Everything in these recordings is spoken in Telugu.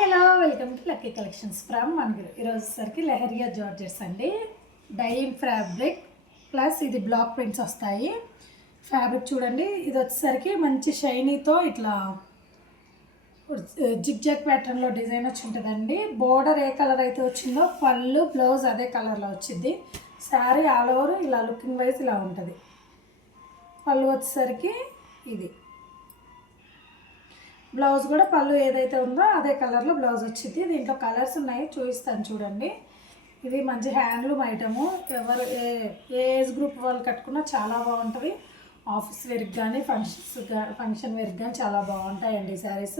Hello welcome to lucky collections from Managiri. ఈరోజు వచ్చేసరికి లెహరియా జార్జెట్స్ అండి. డైయింగ్ ఫ్యాబ్రిక్ ప్లస్ ఇది బ్లాక్ ప్రింట్స్ వస్తాయి. ఫ్యాబ్రిక్ చూడండి, ఇది వచ్చేసరికి మంచి షైనీతో ఇట్లా జిగ్జాగ్ ప్యాటర్న్లో డిజైన్ వచ్చి ఉంటుందండి. బోర్డర్ ఏ కలర్ అయితే వచ్చిందో పళ్ళు బ్లౌజ్ అదే కలర్లో వచ్చింది. శారీ ఆల్ ఓవర్ ఇలా లుకింగ్ వైజ్ ఇలా ఉంటుంది. పళ్ళు వచ్చేసరికి ఇది, బ్లౌజ్ కూడా పళ్ళు ఏదైతే ఉందో అదే కలర్లో బ్లౌజ్ వచ్చింది. దీంట్లో కలర్స్ ఉన్నాయి, చూపిస్తాను చూడండి. ఇది మంచి హ్యాండ్లూమ్ ఐటము. ఎవరు ఏ ఏజ్ గ్రూప్ వాళ్ళు కట్టుకున్నా చాలా బాగుంటుంది. ఆఫీస్ వేర్కి కానీ ఫంక్షన్ వేర్కి కానీ చాలా బాగుంటాయండి ఈ శారీస్.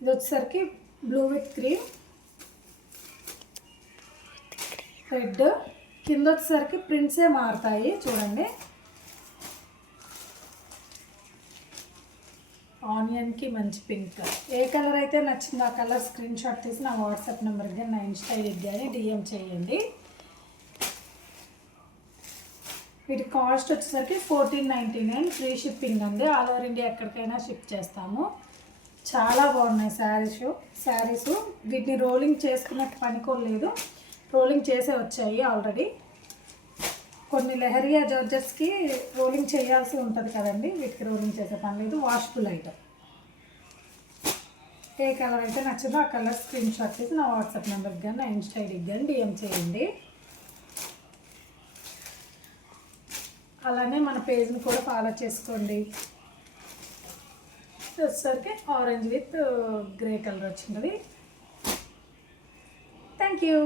ఇది వచ్చేసరికి బ్లూ విత్ క్రీమ్ రెడ్, కింద వచ్చేసరికి ప్రింట్సే మారుతాయి చూడండి. ఆనియన్కి మంచి పింక్, ఏ కలర్ అయితే నచ్చిందో ఆ కలర్ స్క్రీన్ షాట్ తీసి నా వాట్సాప్ నెంబర్కి కానీ నా ఇన్స్టా ఐడికి కానీ డిఎం చేయండి. వీటి కాస్ట్ వచ్చేసరికి 1499, ఫ్రీ షిప్పింగ్ అండి. ఆల్ ఓవర్ ఇండియా ఎక్కడికైనా షిప్ చేస్తాము. చాలా బాగున్నాయి శారీస్. వీటిని రోలింగ్ చేసుకున్నట్టు పనికోలేదు, రోలింగ్ చేసే వచ్చాయి ఆల్రెడీ. కొన్ని లెహరియా జార్జెట్స్కి రోలింగ్ చేయాల్సి ఉంటుంది కదండి, వీటికి రోలింగ్ చేసే పని లేదు. Washable item. ఏ కలర్ అయితే నచ్చిందో ఆ కలర్ స్క్రీన్ షాట్ తీసి నా వాట్సాప్ నెంబర్కి కానీ నా ఇన్స్టా ఐడికి కానీ డిఎం చేయండి. అలానే మన పేజ్ని కూడా ఫాలో చేసుకోండి. వచ్చేసరికి ఆరెంజ్ విత్ గ్రే కలర్ వచ్చింది. Thank you.